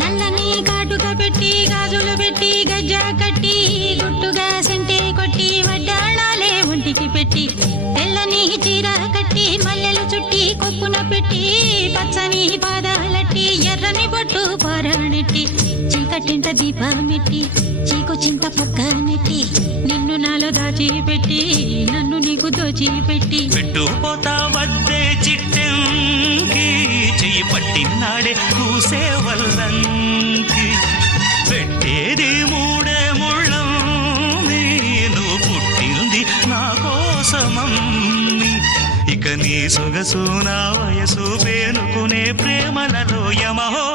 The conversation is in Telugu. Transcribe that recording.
నల్లని కాటుక పెట్టి గాజులు పెట్టి గజ్జ కట్టి గుట్టుగా సెంటే కొట్టి వడ్డాణాలే ఒంటికి పెట్టి తెల్లని చీర కట్టి మల్లెలు చుట్టి కొప్పున పెట్టి పచ్చని పాదాలట్టి ఎర్రని బొట్టు పారాణెట్టి చీకటింట దీపమెట్టి చీకు చింత పక్క నెట్టి నిన్ను నాలో దాచిపెట్టి నన్ను నీకు దోచిపెట్టి పెట్టుపోతా వద్దే చిట్టంకి చెయ్యి పట్టినాడే కూసే వల్లంకి పెట్టేది మూడే ముళ్ళం నువ్వు పుట్టింది నా కోసమమ్మి ఇక నీ సొగసు నా వయసు పేనుకునే ప్రేమలలో యమహో